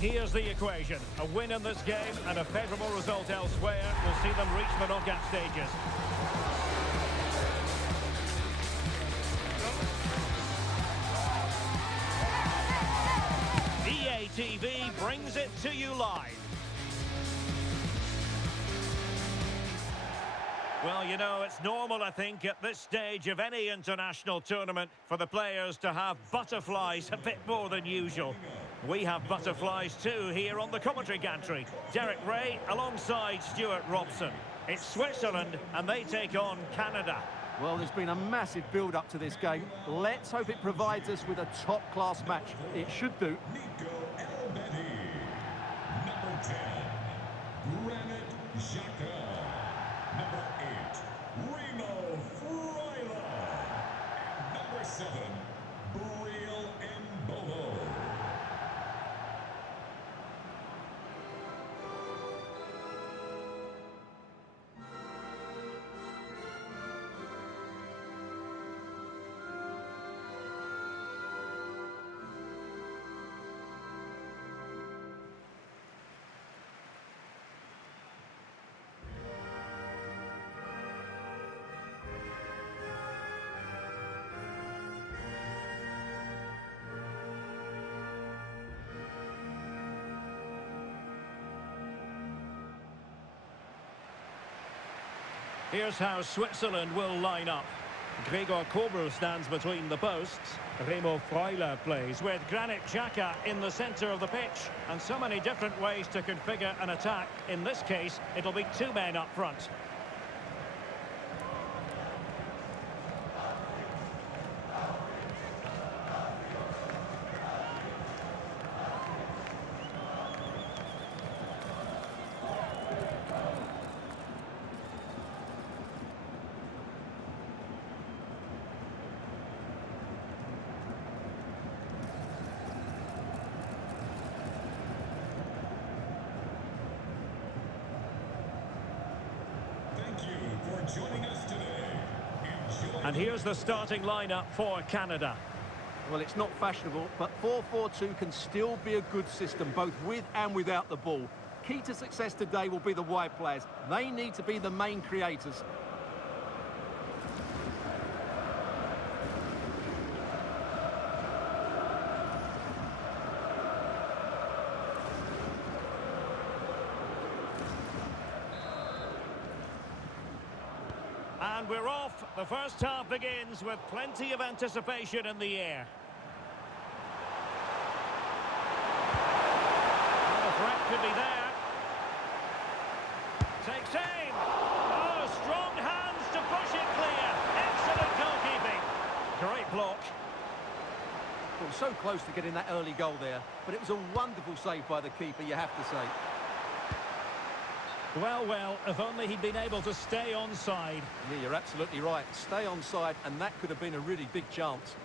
Here's the equation. A win in this game and a favourable result elsewhere will see them reach the knockout stages. EA TV brings it to you live. Well, you know, it's normal, I think, at this stage of any international tournament for the players to have butterflies a bit more than usual. We have butterflies too here on the commentary gantry. Derek Ray alongside Stuart Robson. It's Switzerland and they take on Canada. Well, there's been a massive build-up to this game. Let's hope it provides us with a top-class match. It should do. Number 10, Granit Xhaka. Number 8, Remo Freuler. And number 7, Breel Mbolo. Here's how Switzerland will line up. Gregor Kobel stands between the posts. Remo Freuler plays with Granit Xhaka in the centre of the pitch. And so many different ways to configure an attack. In this case, it'll be two men up front. Joining us today. And here's the starting lineup for Canada. Well, it's not fashionable, but 4-4-2 can still be a good system, both with and without the ball. Key to success today will be the wide players. They need to be the main creators. And we're off. The first half begins with plenty of anticipation in the air. And the threat could be there. Takes aim. Oh, strong hands to push it clear. Excellent goalkeeping. Great block. Well, so close to getting that early goal there, but it was a wonderful save by the keeper, you have to say. Well, if only he'd been able to stay onside. Yeah, you're absolutely right. Stay onside, and that could have been a really big chance.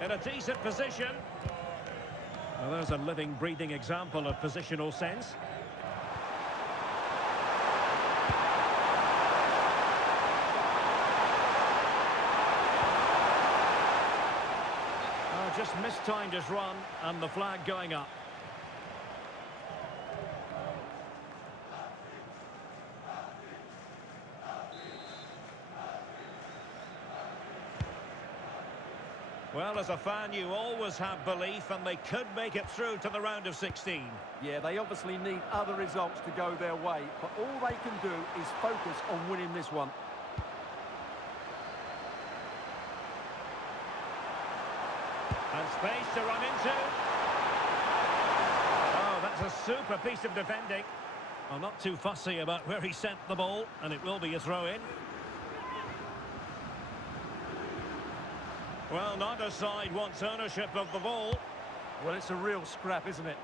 In a decent position. Well, there's a living, breathing example of positional sense. Oh, just mistimed his run, and the flag going up. Well, as a fan, you always have belief, and they could make it through to the round of 16. Yeah, they obviously need other results to go their way, but all they can do is focus on winning this one. And space to run into. Oh, that's a super piece of defending. Well, not too fussy about where he sent the ball, and it will be a throw-in. Well, neither side wants ownership of the ball. Well, it's a real scrap, isn't it?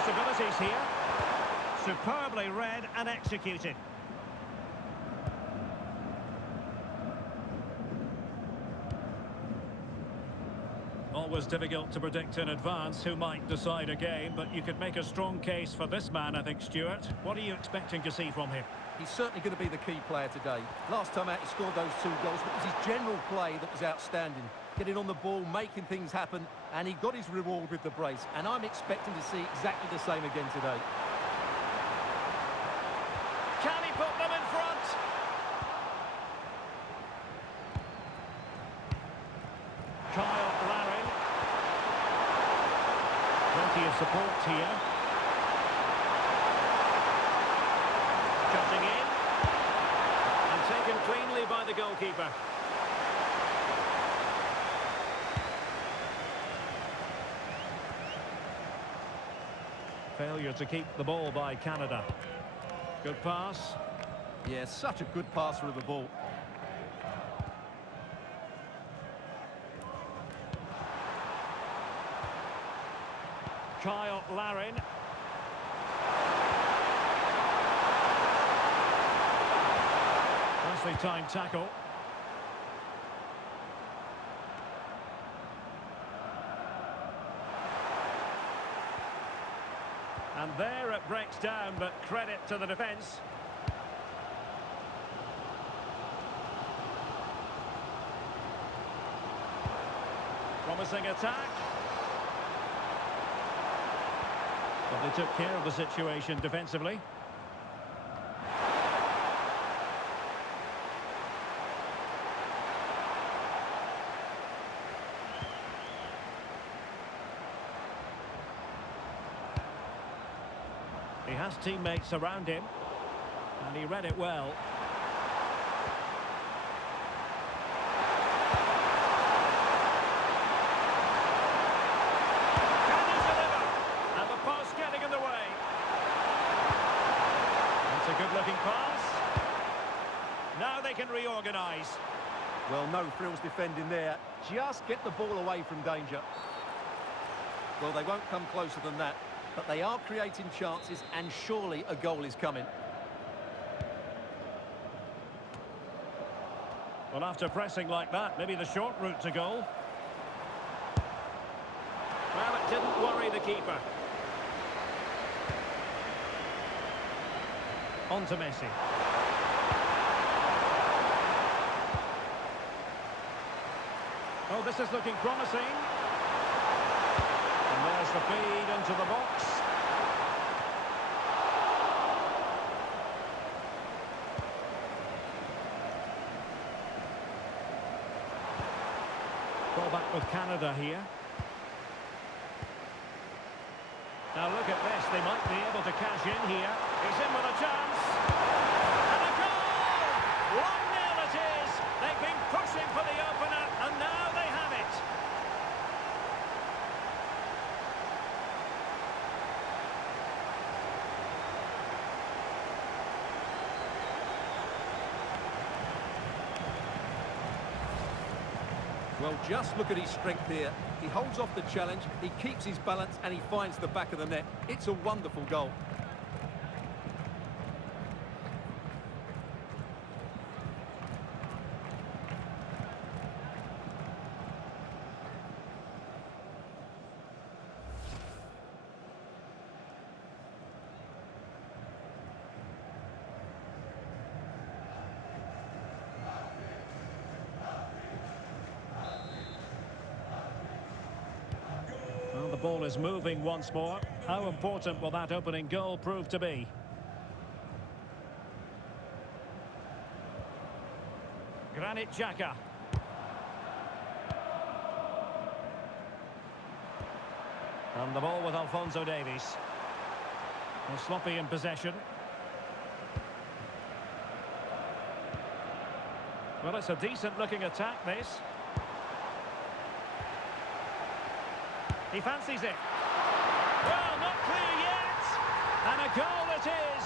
possibilities here. Superbly read and executed. Always difficult to predict in advance who might decide a game, but you could make a strong case for this man, I think, Stuart. What are you expecting to see from him? He's certainly going to be the key player today. Last time out he scored those 2 goals, but it was his general play that was outstanding. Getting on the ball, making things happen, and he got his reward with the brace. And I'm expecting to see exactly the same again today. Can he put them in front? Kyle Larin. Plenty of support here. Cutting in. And taken cleanly by the goalkeeper. Failure to keep the ball by Canada. Good pass. Yeah, such a good passer of the ball. Kyle Larin. Nicely timed tackle. And there it breaks down, but credit to the defence. Promising attack. But they took care of the situation defensively. He has teammates around him, and he read it well. Can he deliver? And the pass getting in the way. That's a good-looking pass. Now they can reorganise. Well, no frills defending there. Just get the ball away from danger. Well, they won't come closer than that. But they are creating chances, and surely a goal is coming. Well, after pressing like that, maybe the short route to goal. Well, it didn't worry the keeper. On to Messi. Oh, this is looking promising. And there's the feed into the box. Ball back with Canada here. Now look at this, they might be able to cash in here. He's in with a chance. And a goal! 1-0 it is. They've been pushing for the opener, and now they have it. Well, just look at his strength here. He holds off the challenge, he keeps his balance, and he finds the back of the net. It's a wonderful goal. Well, the ball is moving once more. How important will that opening goal prove to be? Granit Xhaka. And the ball with Alphonso Davies. Well, sloppy in possession. Well, it's a decent-looking attack, this. He fancies it. Well, not clear yet. And a goal it is.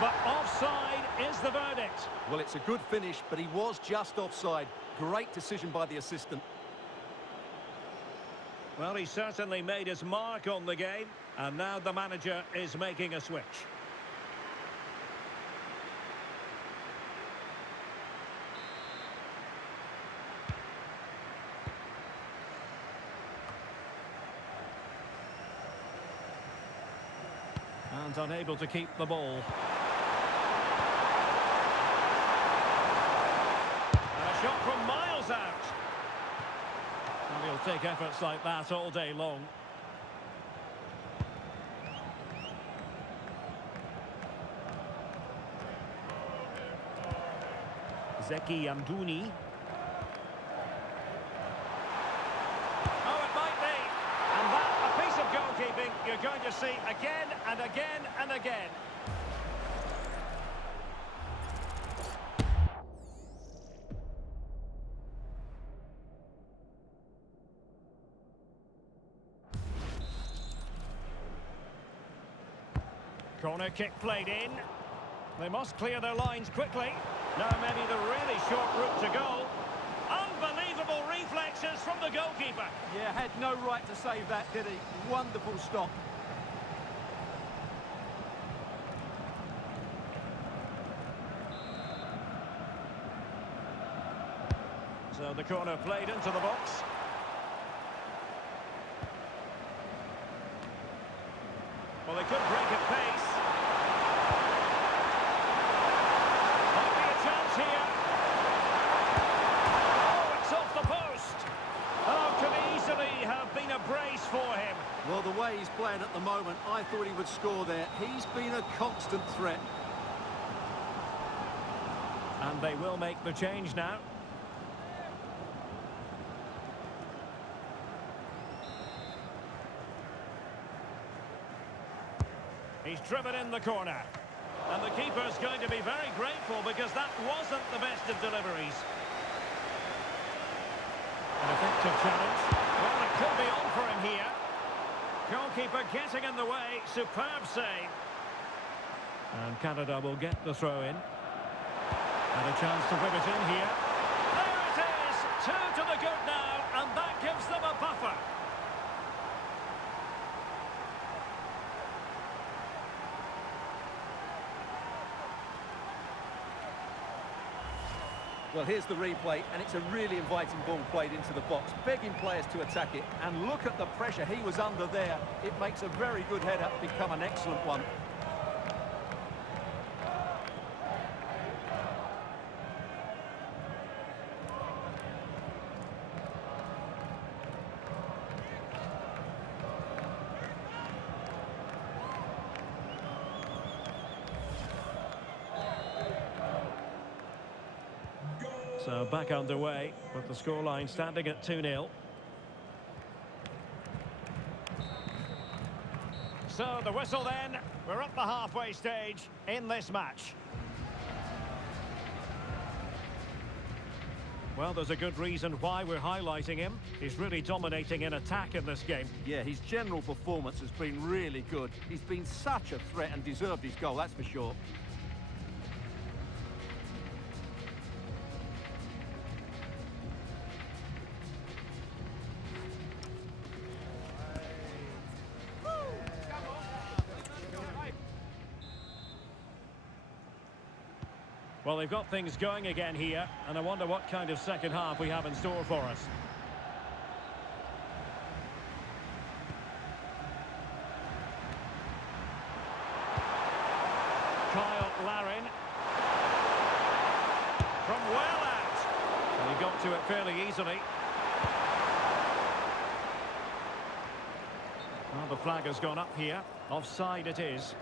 But offside is the verdict. Well, it's a good finish, but he was just offside. Great decision by the assistant. Well, he certainly made his mark on the game, and now the manager is making a switch. And unable to keep the ball. And a shot from miles out. And he'll take efforts like that all day long. Zeki Yamdouni. Oh, it might be. And that, a piece of goalkeeping you're going to see again and again and again. Corner kick played in. They must clear their lines quickly. Now maybe the really short route to goal. Unbelievable reflexes from the goalkeeper. Yeah, had no right to save that, did he? Wonderful stop. So the corner played into the box. Well, they could break at pace. Might be a chance here. Oh, it's off the post. Oh, could easily have been a brace for him. Well, the way he's playing at the moment, I thought he would score there. He's been a constant threat. And they will make the change now. He's driven in the corner. And the keeper's going to be very grateful because that wasn't the best of deliveries. An effective challenge. Well, it could be on for him here. Goalkeeper getting in the way. Superb save. And Canada will get the throw in. And a chance to whip it in here. There it is! 2 to the good now, and that gives them a buffer. Well, here's the replay, and it's a really inviting ball played into the box, begging players to attack it. And look at the pressure he was under there. It makes a very good header become an excellent one. So back underway, with the scoreline standing at 2-0. So the whistle then, we're at the halfway stage in this match. Well, there's a good reason why we're highlighting him. He's really dominating in attack in this game. Yeah, his general performance has been really good. He's been such a threat and deserved his goal, that's for sure. Well, they've got things going again here, and I wonder what kind of second half we have in store for us. Kyle Larin. From well out. And he got to it fairly easily. Well, the flag has gone up here. Offside it is.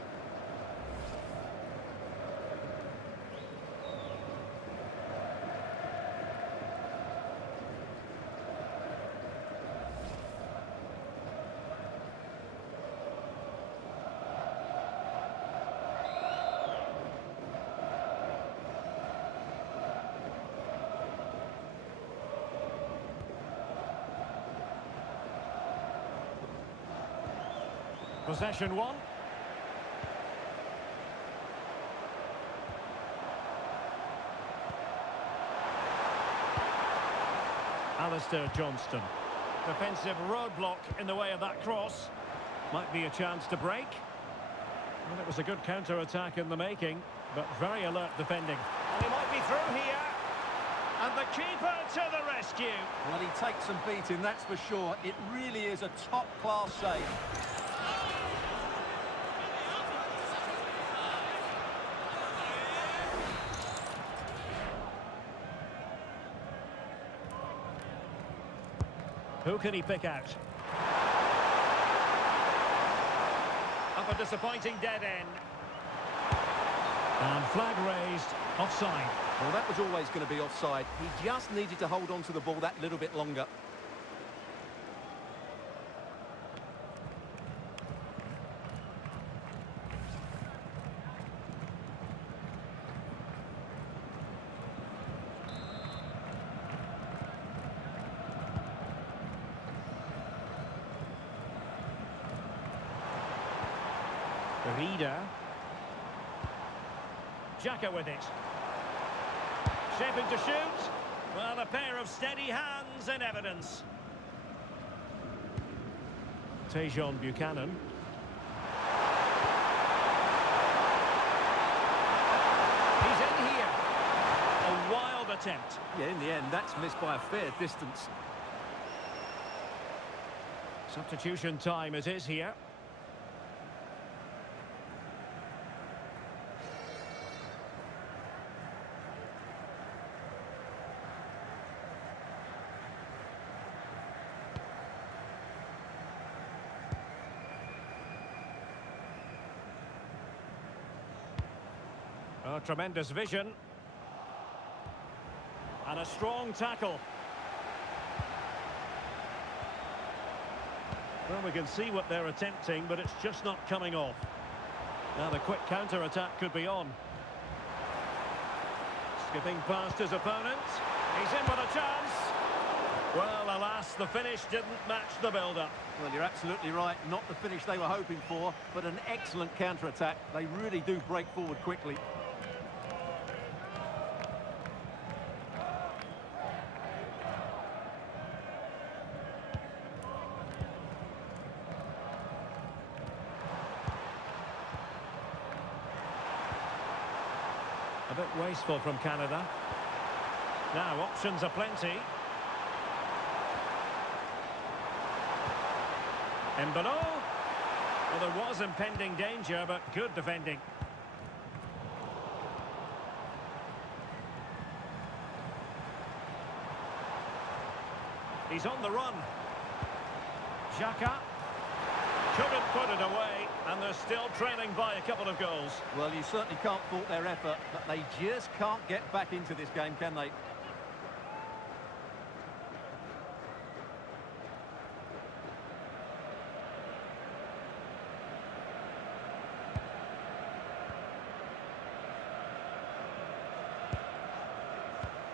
Possession one. Alistair Johnston. Defensive roadblock in the way of that cross. Might be a chance to break. Well, it was a good counter-attack in the making, but very alert defending. And he might be through here. And the keeper to the rescue. Well, he takes some beating, that's for sure. It really is a top-class save. Who can he pick out? Up a disappointing dead end. And flag raised, offside. Well, that was always going to be offside. He just needed to hold on to the ball that little bit longer. Reader. Xhaka with it. Shaping to shoot. Well, a pair of steady hands in evidence. Tejon Buchanan. He's in here. A wild attempt. Yeah, in the end, that's missed by a fair distance. Substitution time it is here. Oh, tremendous vision. And a strong tackle. Well, we can see what they're attempting, but it's just not coming off. Now the quick counter-attack could be on. Skipping past his opponent. He's in with a chance. Well, alas, the finish didn't match the build-up. Well, you're absolutely right. Not the finish they were hoping for, but an excellent counter-attack. They really do break forward quickly. A bit wasteful from Canada. Now, options are plenty. Mbolo. Well, there was impending danger, but good defending. He's on the run. Xhaka. Couldn't put it away, and they're still trailing by a couple of goals. Well, you certainly can't fault their effort, but they just can't get back into this game, can they?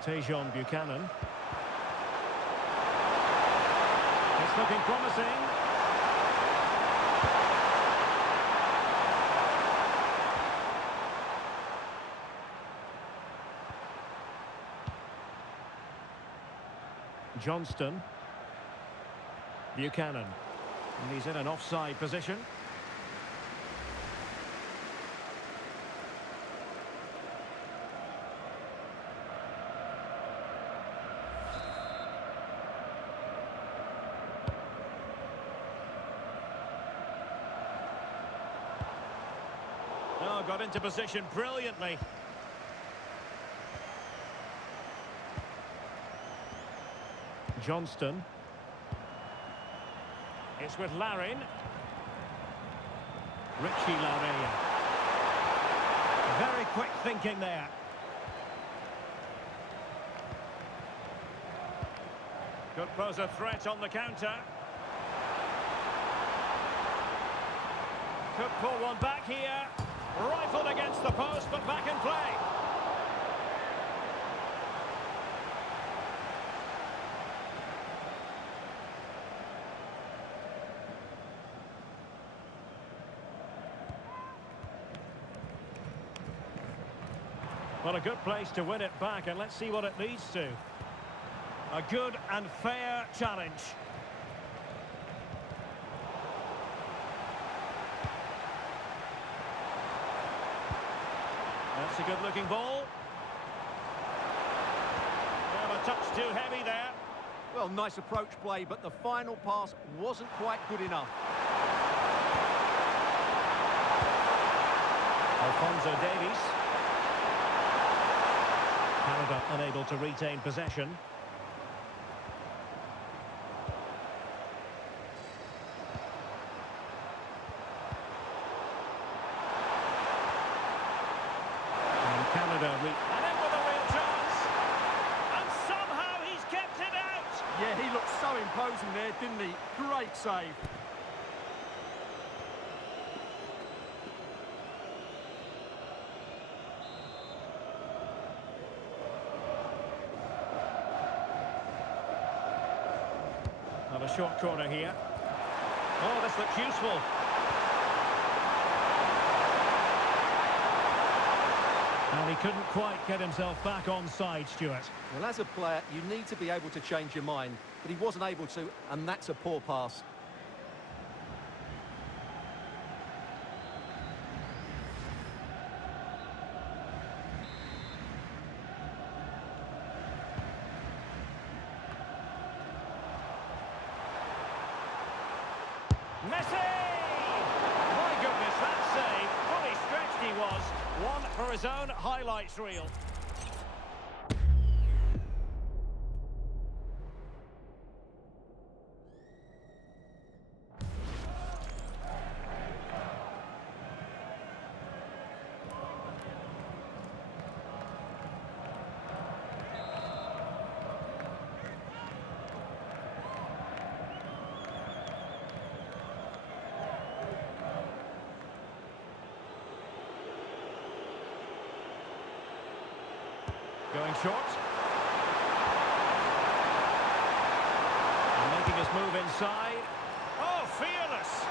Tejon Buchanan. It's looking promising. Johnston. Buchanan. And he's in an offside position. Oh, got into position brilliantly. Johnston. It's with Larin. Richie Larin. Very quick thinking there. Could pose a threat on the counter. Could pull one back here. Rifled against the post, but back in play. Well, a good place to win it back, and let's see what it leads to. A good and fair challenge. That's a good-looking ball. Well, a touch too heavy there. Well, nice approach play, but the final pass wasn't quite good enough. Alphonso Davies. Canada unable to retain possession. And Canada and in with a real chance. And somehow he's kept it out. Yeah, he looked so imposing there, didn't he? Great save. On a short corner here. Oh, this looks useful. And he couldn't quite get himself back on side, Stuart. Well, as a player, you need to be able to change your mind, but he wasn't able to, and that's a poor pass. Messi! My goodness, that save. Fully stretched he was. One for his own highlights reel. Going short. And making his move inside. Oh, fearless!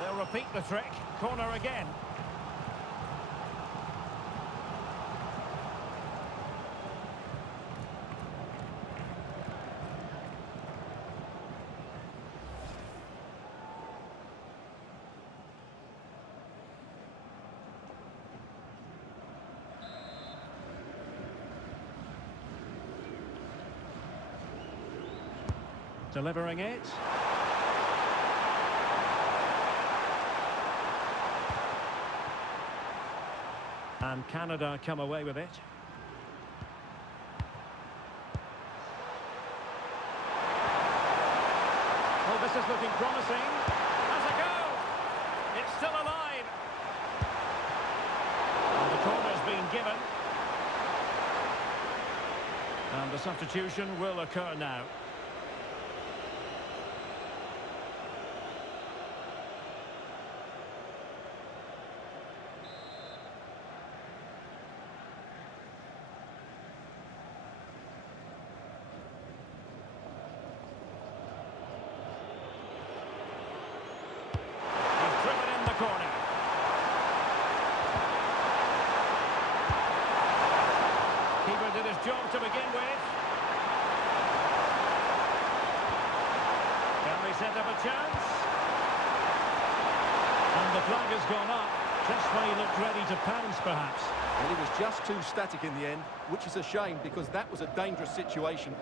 They'll repeat the trick. Corner again. Delivering it. And Canada come away with it. Oh, this is looking promising. Has a go. It's still alive. And the corner's been given. And the substitution will occur now. Corner. Keeper did his job to begin with. Can they set up a chance? And the flag has gone up, just when he looked ready to pounce, perhaps. And he was just too static in the end, which is a shame because that was a dangerous situation.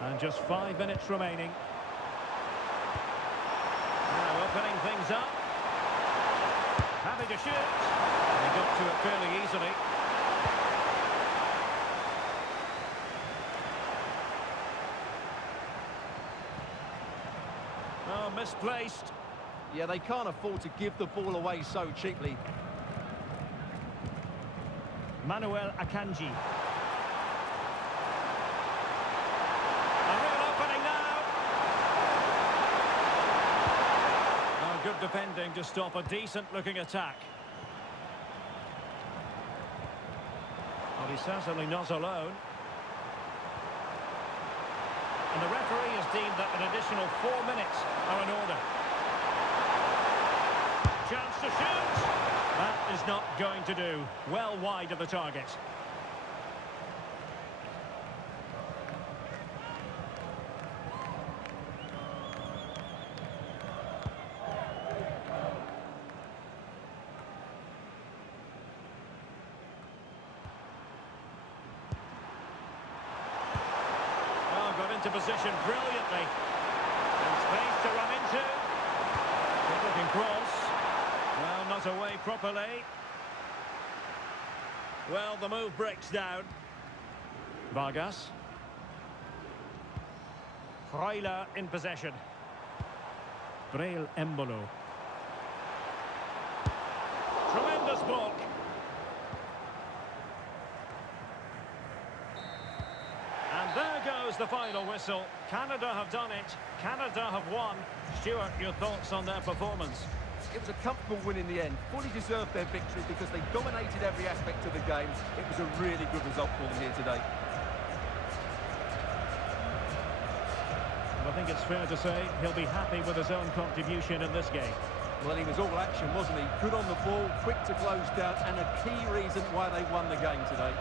And just 5 minutes remaining. Now opening things up. Happy to shoot. And he got to it fairly easily. Oh, misplaced. Yeah, they can't afford to give the ball away so cheaply. Manuel Akanji. Good defending to stop a decent-looking attack. Well, he's certainly not alone. And the referee has deemed that an additional 4 minutes are in order. Chance to shoot. That is not going to do. Well wide of the target. into position brilliantly. And space to run into. Good looking cross. Well, not away properly. Well, the move breaks down. Vargas. Freuler in possession. Breel Embolo. Tremendous block. And there goes the final whistle. Canada have done it. Canada have won. Stuart, your thoughts on their performance? It was a comfortable win in the end. Fully deserved their victory because they dominated every aspect of the game. It was a really good result for them here today. I think it's fair to say he'll be happy with his own contribution in this game. Well, he was all action, wasn't he? Good on the ball, quick to close down, and a key reason why they won the game today.